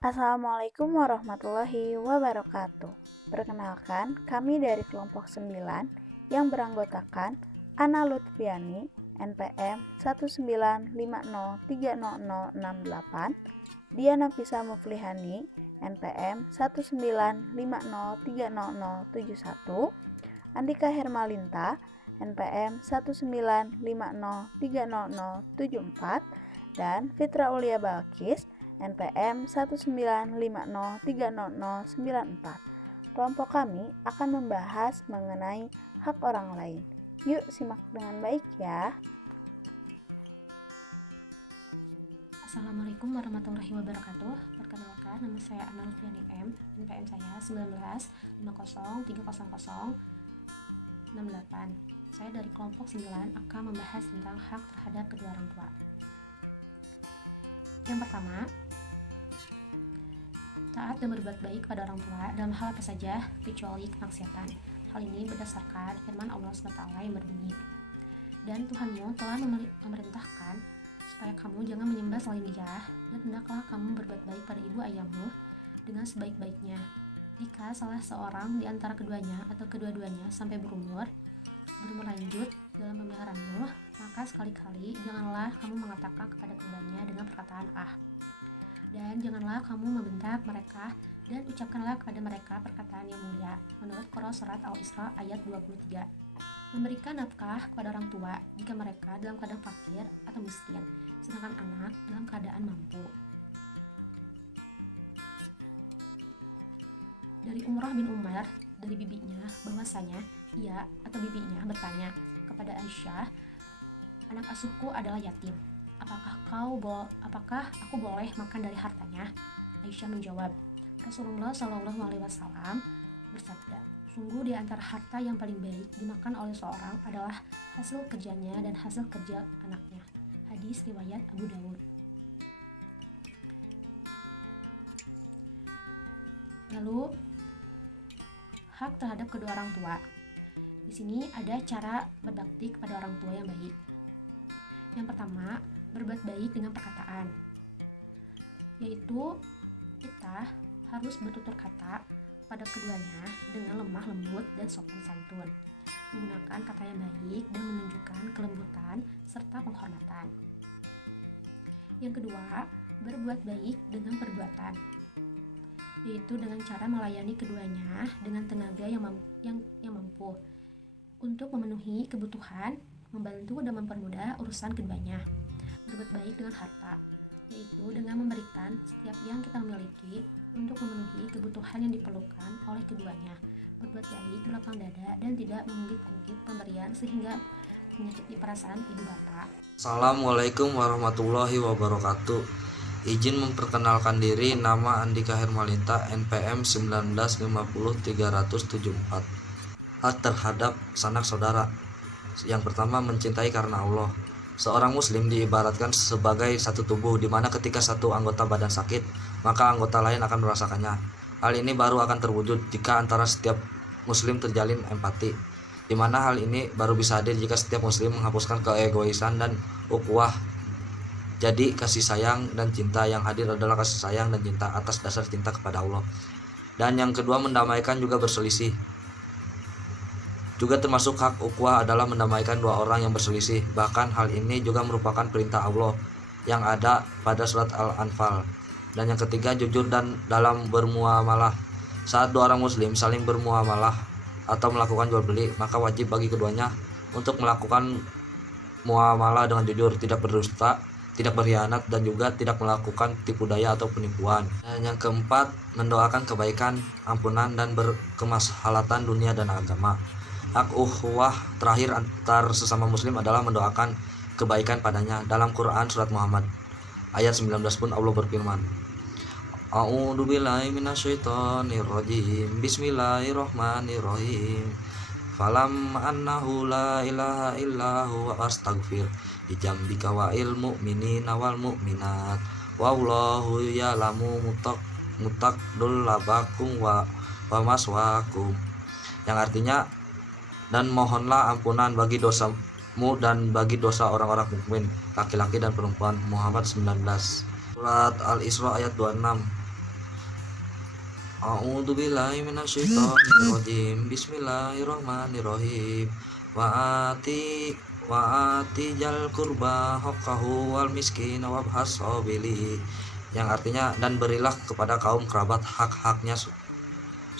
Assalamualaikum warahmatullahi wabarakatuh. Perkenalkan, kami dari kelompok 9 yang beranggotakan Ana Lutfiani, NPM 195030068, Diana Fisa Muflihani, NPM 195030071, Andika Hermalinta, NPM 195030074, dan Fitra Ulia Balkis, NPM 195030094. Kelompok kami akan membahas mengenai hak orang lain. Yuk simak dengan baik ya. Assalamualaikum warahmatullahi wabarakatuh. Perkenalkan, nama saya Ana Lutfiani M. NPM saya 19505068. Saya dari kelompok 9 akan membahas tentang hak terhadap kedua orang tua. Yang pertama, taat dan berbuat baik pada orang tua dalam hal apa saja kecuali kemaksiatan. Hal ini berdasarkan firman Allah SWT yang berbunyi, dan Tuhanmu telah memerintahkan supaya kamu jangan menyembah selain Dia, dan hendaklah kamu berbuat baik pada ibu ayahmu dengan sebaik-baiknya. Jika salah seorang di antara keduanya atau kedua-duanya sampai berumur lanjut dalam pemeliharaanmu, maka sekali-kali janganlah kamu mengatakan kepada keduanya dengan perkataan dan janganlah kamu membentak mereka, dan ucapkanlah kepada mereka perkataan yang mulia, menurut Quran Surat Al-Isra ayat 23. Memberikan nafkah kepada orang tua jika mereka dalam keadaan fakir atau miskin, sedangkan anak dalam keadaan mampu. Dari Umrah bin Umar, dari bibinya, bahwasanya ia atau bibinya bertanya kepada Aisyah, anak asuhku adalah yatim. Apakah aku boleh makan dari hartanya? Aisyah menjawab, Rasulullah SAW bersabda, sungguh di antara harta yang paling baik dimakan oleh seorang adalah hasil kerjanya dan hasil kerja anaknya. Hadis riwayat Abu Dawud. Lalu, hak terhadap kedua orang tua. Di sini ada cara berbakti kepada orang tua yang baik. Yang pertama, berbuat baik dengan perkataan, yaitu kita harus bertutur kata pada keduanya dengan lemah lembut dan sopan santun, menggunakan kata yang baik dan menunjukkan kelembutan serta penghormatan. Yang kedua, berbuat baik dengan perbuatan, yaitu dengan cara melayani keduanya dengan tenaga yang mampu untuk memenuhi kebutuhan, membantu dan mempermudah urusan keduanya. Berbuat baik dengan harta, yaitu dengan memberikan setiap yang kita miliki untuk memenuhi kebutuhan yang diperlukan oleh keduanya. Berbuat baik lapang dada dan tidak mengungkit-ungkit pemberian sehingga menyakiti perasaan ibu bapak. Assalamualaikum warahmatullahi wabarakatuh. Izin memperkenalkan diri, nama Andika Hermalinta, NPM 1950374. Hak terhadap sanak saudara. Yang pertama, mencintai karena Allah. Seorang muslim diibaratkan sebagai satu tubuh, di mana ketika satu anggota badan sakit, maka anggota lain akan merasakannya. Hal ini baru akan terwujud jika antara setiap muslim terjalin empati, di mana hal ini baru bisa hadir jika setiap muslim menghapuskan keegoisan dan ukhuwah. Jadi kasih sayang dan cinta yang hadir adalah kasih sayang dan cinta atas dasar cinta kepada Allah. Dan yang kedua, mendamaikan juga berselisih. Juga termasuk hak ukhuwah adalah mendamaikan dua orang yang berselisih. Bahkan hal ini juga merupakan perintah Allah yang ada pada surat Al-Anfal. Dan yang ketiga, jujur dan dalam bermuamalah. Saat dua orang muslim saling bermuamalah atau melakukan jual beli, maka wajib bagi keduanya untuk melakukan muamalah dengan jujur, tidak berdusta, tidak berkhianat, dan juga tidak melakukan tipu daya atau penipuan. Dan yang keempat, mendoakan kebaikan, ampunan, dan berkemaslahatan dunia dan agama. Hak ukhuwah terakhir antar sesama muslim adalah mendoakan kebaikan padanya. Dalam Quran surat Muhammad ayat 19 pun Allah berfirman, A'udzubillahi minasyaitonirrajim. Bismillahirrahmanirrahim. Falam annahu la ilaha illahu wa astaghfir lijambika wa'il mu'minina wal mu'minat wallahu ya'lamu mutaqdul labakum wa maswakum, yang artinya, dan mohonlah ampunan bagi dosamu dan bagi dosa orang-orang mukmin, laki-laki dan perempuan. Muhammad 19. Surat Al-Isra ayat 26. A'udzubillahi minasyaitonirrajim. Bismillahirrahmanirrahim. Wa'ati wa'ati jal kurba haqqahu wal miskin wabhas sabili, yang artinya dan berilah kepada kaum kerabat hak-haknya.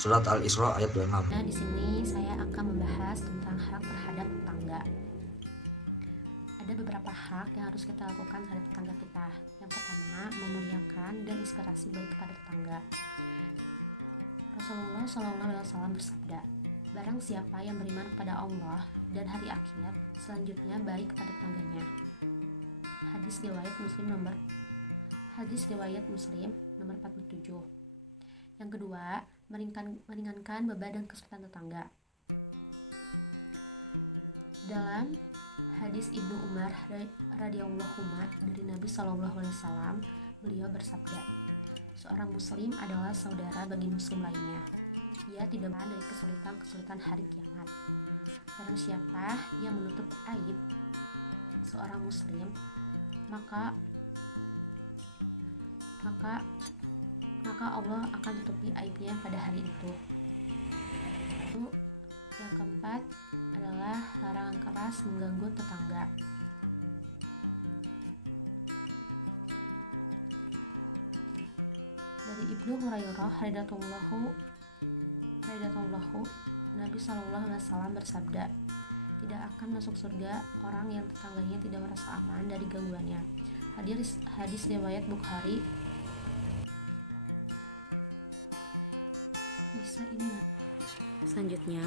Surat Al-Isra ayat 26. Nah, di sini saya akan membahas tentang hak terhadap tetangga. Ada beberapa hak yang harus kita lakukan terhadap tetangga kita. Yang pertama, memuliakan dan inspirasi baik kepada tetangga. Rasulullah SAW bersabda, barang siapa yang beriman kepada Allah dan hari akhir, selanjutnya baik kepada tetangganya. Hadis riwayat Muslim nomor 47. Yang kedua, meringankan beban dan kesulitan tetangga. Dalam hadis Ibnu Umar radhiyallahu dari Nabi SAW, beliau bersabda, seorang muslim adalah saudara bagi muslim lainnya. Ia tidak aman dari kesulitan hari kiamat. Barang siapa yang menutup aib seorang muslim, maka Allah akan tutupi aibnya pada hari itu. Lalu yang keempat adalah larangan keras mengganggu tetangga. Dari Ibnu Hurairah radhiyallahu Nabi SAW bersabda, tidak akan masuk surga orang yang tetangganya tidak merasa aman dari gangguannya. Hadis riwayat Bukhari. Selanjutnya,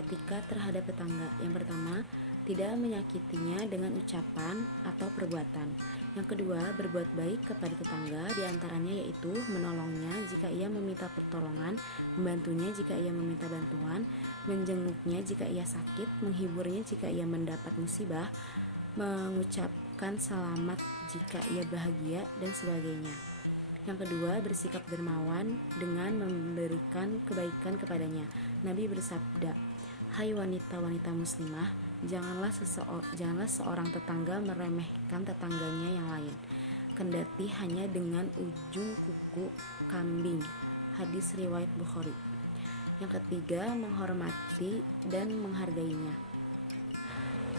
etika terhadap tetangga. Yang pertama, tidak menyakitinya dengan ucapan atau perbuatan. Yang kedua, berbuat baik kepada tetangga, diantaranya yaitu menolongnya jika ia meminta pertolongan, membantunya jika ia meminta bantuan, menjenguknya jika ia sakit, menghiburnya jika ia mendapat musibah, mengucapkan selamat jika ia bahagia, dan sebagainya. Yang kedua, bersikap dermawan dengan memberikan kebaikan kepadanya. Nabi bersabda, hai wanita-wanita muslimah, janganlah seorang tetangga meremehkan tetangganya yang lain, kendati hanya dengan ujung kuku kambing. Hadis riwayat Bukhari. Yang ketiga, menghormati dan menghargainya.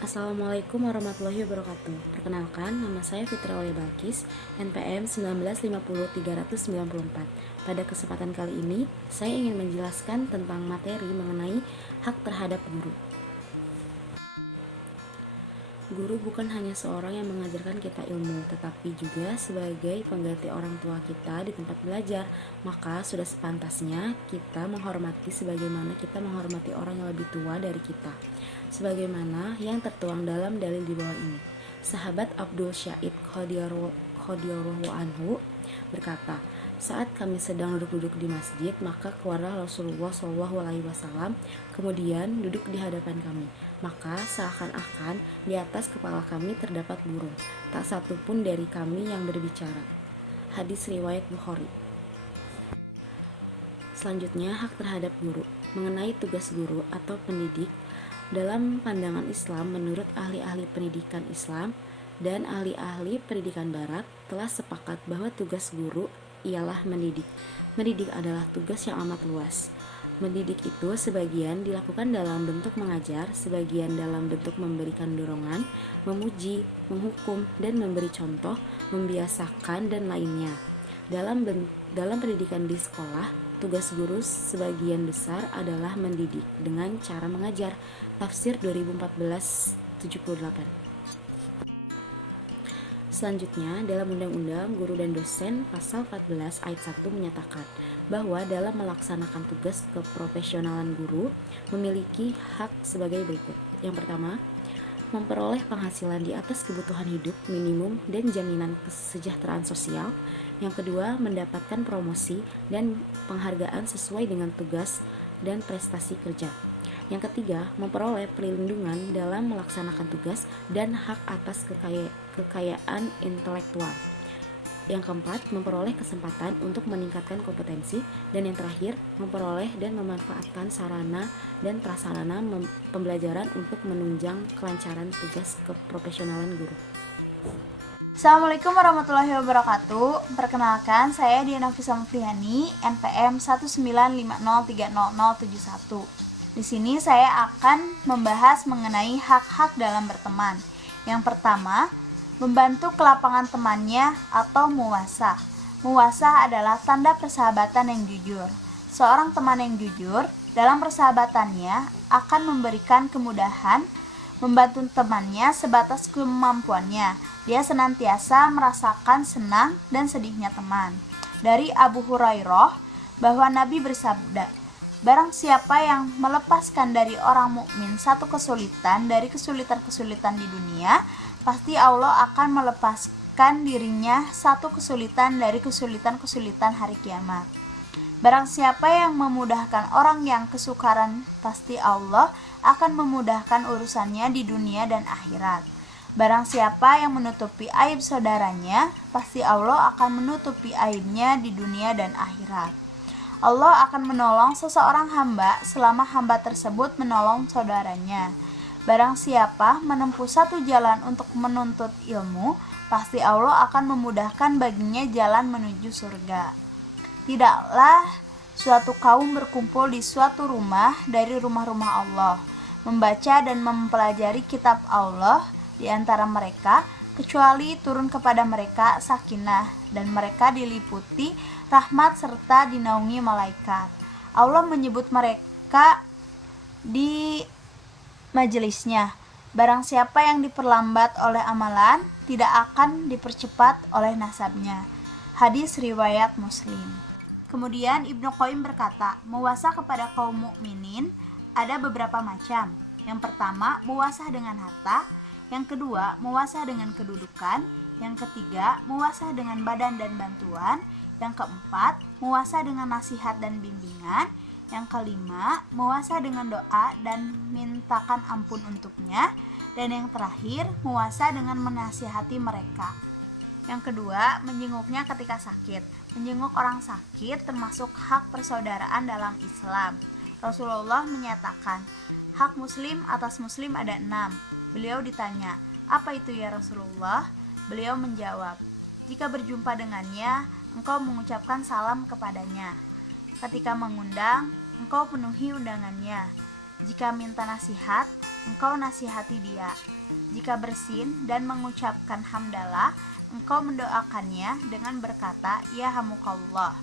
Assalamualaikum warahmatullahi wabarakatuh. Perkenalkan, nama saya Fitra Aulia Balkis, NPM 1950394. Pada kesempatan kali ini, saya ingin menjelaskan tentang materi mengenai hak terhadap guru. Guru bukan hanya seorang yang mengajarkan kita ilmu, tetapi juga sebagai pengganti orang tua kita di tempat belajar. Maka sudah sepantasnya kita menghormati sebagaimana kita menghormati orang yang lebih tua dari kita. Sebagaimana yang tertuang dalam dalil di bawah ini. Sahabat Abdul Syahid radhiyallahu anhu berkata, saat kami sedang duduk-duduk di masjid, maka keluarlah Rasulullah SAW, kemudian duduk di hadapan kami. Maka seakan-akan di atas kepala kami terdapat burung, tak satu pun dari kami yang berbicara. Hadis riwayat Bukhari. Selanjutnya, hak terhadap guru. Mengenai tugas guru atau pendidik, dalam pandangan Islam, menurut ahli-ahli pendidikan Islam dan ahli-ahli pendidikan Barat, telah sepakat bahwa tugas guru ialah mendidik. Mendidik adalah tugas yang amat luas. Mendidik itu sebagian dilakukan dalam bentuk mengajar, sebagian dalam bentuk memberikan dorongan, memuji, menghukum, dan memberi contoh, membiasakan, dan lainnya. Dalam pendidikan di sekolah, tugas guru sebagian besar adalah mendidik dengan cara mengajar. Tafsir 2014-78. Selanjutnya, dalam Undang-Undang Guru dan Dosen Pasal 14 ayat 1 menyatakan bahwa dalam melaksanakan tugas keprofesionalan guru memiliki hak sebagai berikut. Yang pertama, memperoleh penghasilan di atas kebutuhan hidup minimum dan jaminan kesejahteraan sosial. Yang kedua, mendapatkan promosi dan penghargaan sesuai dengan tugas dan prestasi kerja. Yang ketiga, memperoleh perlindungan dalam melaksanakan tugas dan hak atas kekayaan intelektual. Yang keempat, memperoleh kesempatan untuk meningkatkan kompetensi. Dan yang terakhir, memperoleh dan memanfaatkan sarana dan prasarana pembelajaran untuk menunjang kelancaran tugas keprofesionalan guru. Assalamualaikum warahmatullahi wabarakatuh. Perkenalkan, saya Diana Fisa Muflihani, NPM 195030071. Di sini saya akan membahas mengenai hak-hak dalam berteman. Yang pertama, membantu kelapangan temannya atau muwasah. Muwasah adalah tanda persahabatan yang jujur. Seorang teman yang jujur dalam persahabatannya akan memberikan kemudahan, membantu temannya sebatas kemampuannya. Dia senantiasa merasakan senang dan sedihnya teman. Dari Abu Hurairah bahwa Nabi bersabda, barang siapa yang melepaskan dari orang mukmin satu kesulitan dari kesulitan-kesulitan di dunia, pasti Allah akan melepaskan dirinya satu kesulitan dari kesulitan-kesulitan hari kiamat. Barang siapa yang memudahkan orang yang kesukaran, pasti Allah akan memudahkan urusannya di dunia dan akhirat. Barang siapa yang menutupi aib saudaranya, pasti Allah akan menutupi aibnya di dunia dan akhirat. Allah akan menolong seseorang hamba selama hamba tersebut menolong saudaranya. Barang siapa menempuh satu jalan untuk menuntut ilmu, pasti Allah akan memudahkan baginya jalan menuju surga. Tidaklah suatu kaum berkumpul di suatu rumah dari rumah-rumah Allah, membaca dan mempelajari kitab Allah di antara mereka, kecuali turun kepada mereka sakinah, dan mereka diliputi rahmat serta dinaungi malaikat. Allah menyebut mereka di majelisnya. Barang siapa yang diperlambat oleh amalan, tidak akan dipercepat oleh nasabnya. Hadis riwayat Muslim. Kemudian Ibnu Qayyim berkata, muwasah kepada kaum mukminin ada beberapa macam. Yang pertama, muwasah dengan harta. Yang kedua, muwasah dengan kedudukan. Yang ketiga, muwasah dengan badan dan bantuan. Yang keempat, muwasah dengan nasihat dan bimbingan. Yang kelima, muwasah dengan doa dan mintakan ampun untuknya. Dan yang terakhir, muwasah dengan menasihati mereka. Yang kedua, menjenguknya ketika sakit. Menjenguk orang sakit termasuk hak persaudaraan dalam Islam. Rasulullah menyatakan, hak muslim atas muslim ada 6. Beliau ditanya, apa itu ya Rasulullah? Beliau menjawab, jika berjumpa dengannya, engkau mengucapkan salam kepadanya. Ketika mengundang, engkau penuhi undangannya. Jika minta nasihat, engkau nasihati dia. Jika bersin dan mengucapkan hamdalah, engkau mendoakannya dengan berkata, ya hamukallah.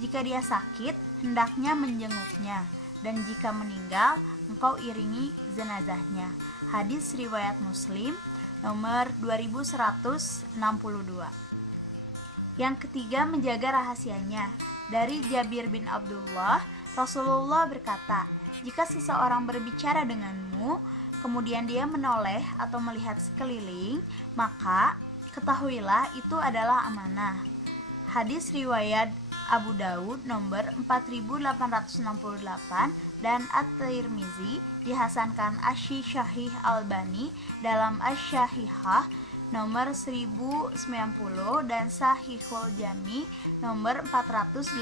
Jika dia sakit, hendaknya menjenguknya. Dan jika meninggal, engkau iringi jenazahnya. Hadis riwayat Muslim nomor 2162. Yang ketiga, menjaga rahasianya. Dari Jabir bin Abdullah, Rasulullah berkata, jika seseorang berbicara denganmu, kemudian dia menoleh atau melihat sekeliling, maka ketahuilah itu adalah amanah. Hadis riwayat Abu Daud nomor 4868 dan At-Tirmizi, dihasankan Asy-Syaikh Albani dalam Asy-Syahihah nomor 1090 dan Sahihul Jami nomor 486.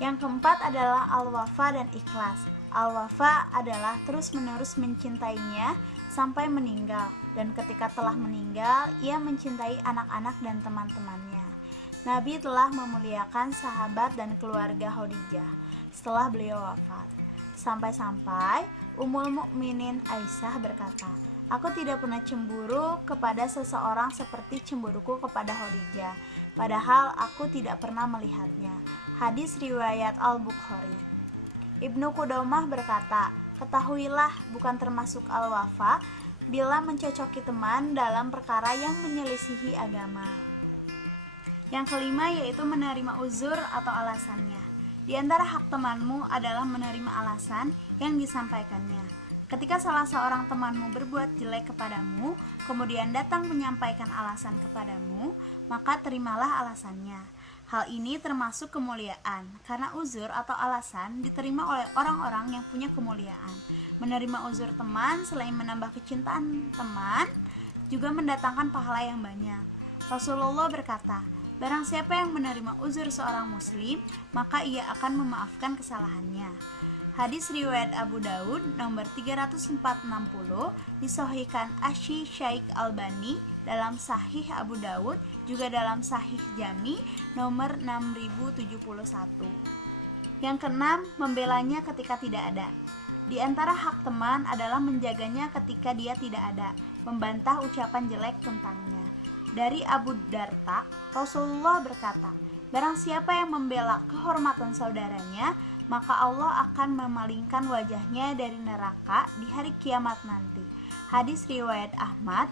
Yang keempat adalah al-wafa dan ikhlas. Al-wafa adalah terus-menerus mencintainya sampai meninggal, dan ketika telah meninggal, ia mencintai anak-anak dan teman-temannya. Nabi telah memuliakan sahabat dan keluarga Khadijah setelah beliau wafat. Sampai-sampai Ummul Mukminin Aisyah berkata, aku tidak pernah cemburu kepada seseorang seperti cemburuku kepada Khadijah, padahal aku tidak pernah melihatnya. Hadis riwayat Al-Bukhari. Ibnu Qudamah berkata, ketahuilah bukan termasuk al-wafa bila mencocoki teman dalam perkara yang menyelisihi agama. Yang kelima yaitu menerima uzur atau alasannya. Di antara hak temanmu adalah menerima alasan yang disampaikannya. Ketika salah seorang temanmu berbuat jelek kepadamu, kemudian datang menyampaikan alasan kepadamu, maka terimalah alasannya. Hal ini termasuk kemuliaan, karena uzur atau alasan diterima oleh orang-orang yang punya kemuliaan. Menerima uzur teman selain menambah kecintaan teman, juga mendatangkan pahala yang banyak. Rasulullah berkata, barang siapa yang menerima uzur seorang muslim, maka ia akan memaafkan kesalahannya. Hadis riwayat Abu Daud nomor 3460, disahihkan Asy-Syaikh Albani dalam Sahih Abu Dawud, juga dalam Sahih Jami nomor 6071. Yang keenam, membelanya ketika tidak ada. Di antara hak teman adalah menjaganya ketika dia tidak ada, membantah ucapan jelek tentangnya. Dari Abu Darda, Rasulullah berkata, barang siapa yang membela kehormatan saudaranya, maka Allah akan memalingkan wajahnya dari neraka di hari kiamat nanti. Hadis riwayat Ahmad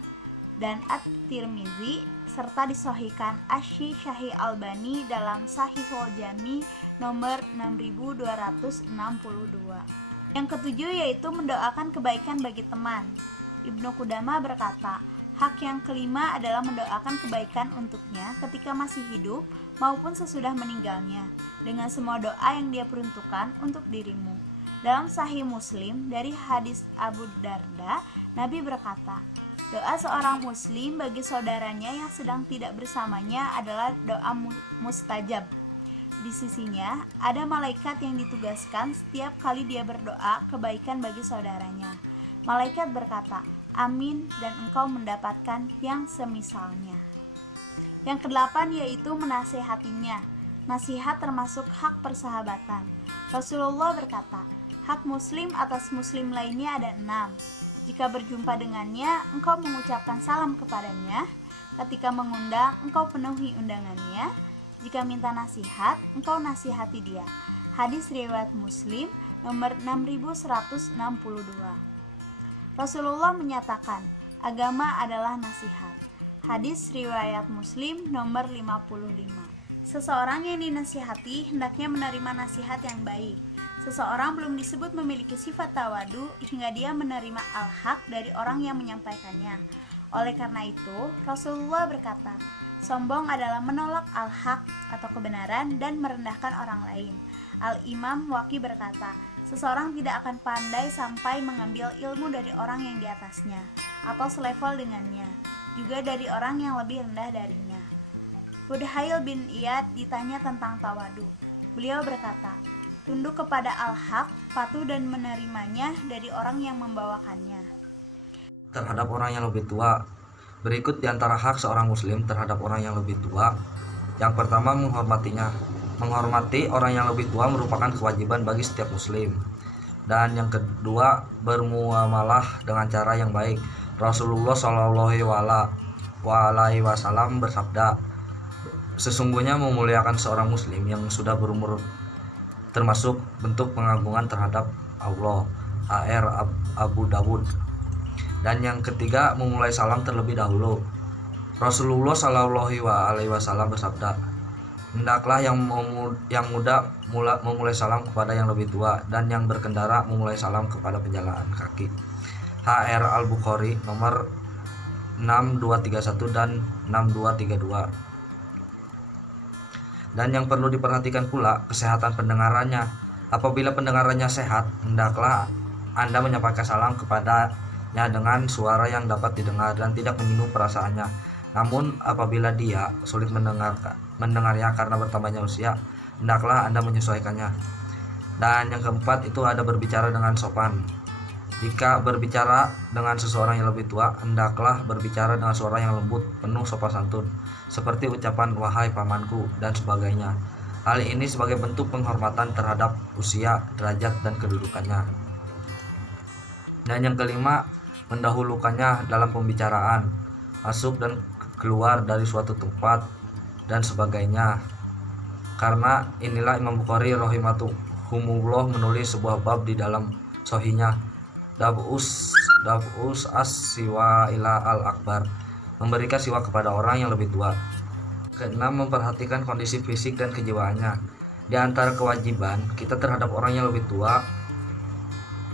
dan At-Tirmizi serta disahihkan Asy-Syaikh Albani dalam Shahihul Jami nomor 6262. Yang ketujuh yaitu mendoakan kebaikan bagi teman. Ibnu Qudamah berkata, hak yang kelima adalah mendoakan kebaikan untuknya ketika masih hidup maupun sesudah meninggalnya, dengan semua doa yang dia peruntukkan untuk dirimu. Dalam Sahih Muslim dari hadis Abu Darda, Nabi berkata, doa seorang muslim bagi saudaranya yang sedang tidak bersamanya adalah doa mustajab. Di sisinya ada malaikat yang ditugaskan setiap kali dia berdoa kebaikan bagi saudaranya. Malaikat berkata, amin, dan engkau mendapatkan yang semisalnya. Yang kedelapan yaitu menasihatinya. Nasihat termasuk hak persahabatan. Rasulullah berkata, hak muslim atas muslim lainnya ada 6. Jika berjumpa dengannya, engkau mengucapkan salam kepadanya. Ketika mengundang, engkau penuhi undangannya. Jika minta nasihat, engkau nasihati dia. Hadis riwayat Muslim nomor 6162. Rasulullah menyatakan, agama adalah nasihat. Hadis riwayat Muslim nomor 55. Seseorang yang dinasihati hendaknya menerima nasihat yang baik. Seseorang belum disebut memiliki sifat tawadu hingga dia menerima al-haq dari orang yang menyampaikannya. Oleh karena itu, Rasulullah berkata, sombong adalah menolak al-haq atau kebenaran dan merendahkan orang lain. Al-Imam Waqi berkata, seseorang tidak akan pandai sampai mengambil ilmu dari orang yang di atasnya atau selevel dengannya, juga dari orang yang lebih rendah darinya. Hudhail bin Iyad ditanya tentang tawadu. Beliau berkata, tunduk kepada al-haq, patuh dan menerimanya dari orang yang membawakannya. Terhadap orang yang lebih tua. Berikut di antara hak seorang muslim terhadap orang yang lebih tua. Yang pertama, menghormatinya. Menghormati orang yang lebih tua merupakan kewajiban bagi setiap muslim. Dan yang kedua, bermuamalah dengan cara yang baik. Rasulullah SAW bersabda, sesungguhnya memuliakan seorang muslim yang sudah berumur termasuk bentuk pengagungan terhadap Allah. Abu Dawud. Dan yang ketiga, memulai salam terlebih dahulu. Rasulullah SAW bersabda, hendaklah yang muda memulai salam kepada yang lebih tua, dan yang berkendara memulai salam kepada pejalan kaki. HR Al-Bukhari nomor 6231 dan 6232. Dan yang perlu diperhatikan pula, kesehatan pendengarannya. Apabila pendengarannya sehat, hendaklah Anda menyampaikan salam kepadanya dengan suara yang dapat didengar dan tidak menyinggung perasaannya. Namun apabila dia sulit mendengarnya karena bertambahnya usia, hendaklah Anda menyesuaikannya. Dan yang keempat itu ada berbicara dengan sopan. Jika berbicara dengan seseorang yang lebih tua, hendaklah berbicara dengan suara yang lembut, penuh sopan santun, seperti ucapan wahai pamanku dan sebagainya. Hal ini sebagai bentuk penghormatan terhadap usia, derajat, dan kedudukannya. Dan yang kelima, mendahulukannya dalam pembicaraan, masuk dan keluar dari suatu tempat, dan sebagainya. Karena inilah Imam Bukhari rahimahullah menulis sebuah bab di dalam sahihnya, Dab'us as-siwa ila al-akbar, memberikan siwa kepada orang yang lebih tua. Keenam, memperhatikan kondisi fisik dan kejiwaannya. Di antara kewajiban kita terhadap orang yang lebih tua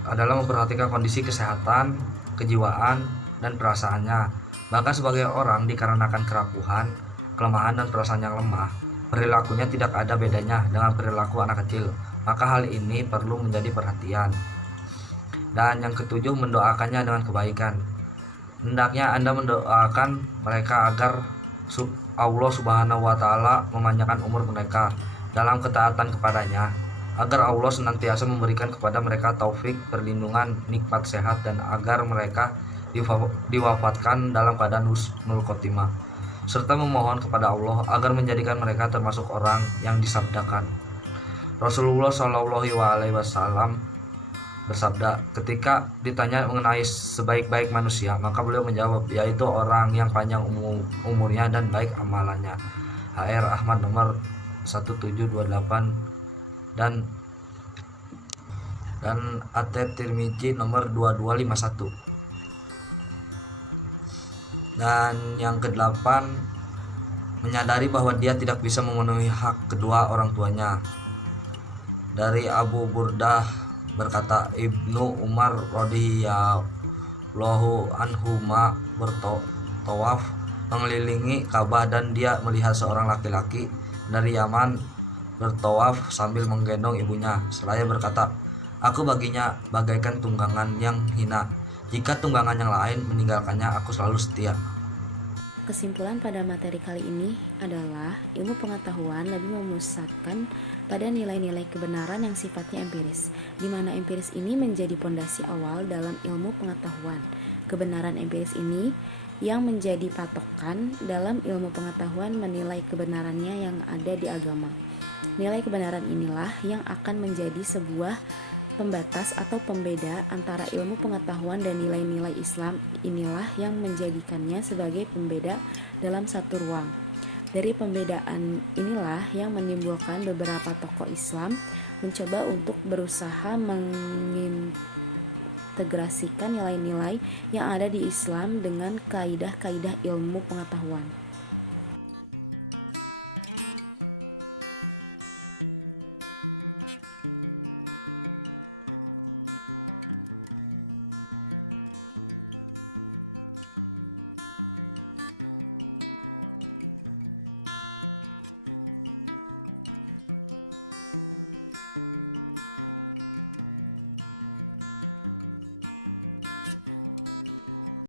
adalah memperhatikan kondisi kesehatan, kejiwaan, dan perasaannya. Bahkan sebagai orang dikarenakan kerapuhan, kelemahan, dan perasaan yang lemah, perilakunya tidak ada bedanya dengan perilaku anak kecil. Maka hal ini perlu menjadi perhatian. Dan yang ketujuh, mendoakannya dengan kebaikan. Hendaknya Anda mendoakan mereka agar Allah Subhanahu wa Ta'ala memanjangkan umur mereka dalam ketaatan kepadanya, agar Allah senantiasa memberikan kepada mereka taufik, perlindungan, nikmat sehat, dan agar mereka diwafatkan dalam keadaan husnul khotimah, serta memohon kepada Allah agar menjadikan mereka termasuk orang yang disabdakan. Rasulullah Shallallahu Alaihi Wasallam bersabda, ketika ditanya mengenai sebaik-baik manusia, maka beliau menjawab, yaitu orang yang panjang umurnya dan baik amalannya. HR Ahmad nomor 1728 dan At-Tirmidzi nomor 2251. Dan yang kedelapan, menyadari bahwa dia tidak bisa memenuhi hak kedua orang tuanya. Dari Abu Burdah berkata, Ibnu Umar radhiyallahu anhuma bertawaf mengelilingi Ka'bah dan dia melihat seorang laki-laki dari Yaman bertawaf sambil menggendong ibunya. Seraya berkata, aku baginya bagaikan tunggangan yang hina. Jika tunggangan yang lain meninggalkannya, aku selalu setia. Kesimpulan pada materi kali ini adalah ilmu pengetahuan lebih memusatkan pada nilai-nilai kebenaran yang sifatnya empiris, di mana empiris ini menjadi pondasi awal dalam ilmu pengetahuan. Kebenaran empiris ini yang menjadi patokan dalam ilmu pengetahuan menilai kebenarannya yang ada di agama. Nilai kebenaran inilah yang akan menjadi sebuah pembatas atau pembeda antara ilmu pengetahuan dan nilai-nilai Islam. Inilah yang menjadikannya sebagai pembeda dalam satu ruang. Dari pembedaan inilah yang menimbulkan beberapa tokoh Islam mencoba untuk berusaha mengintegrasikan nilai-nilai yang ada di Islam dengan kaidah-kaidah ilmu pengetahuan.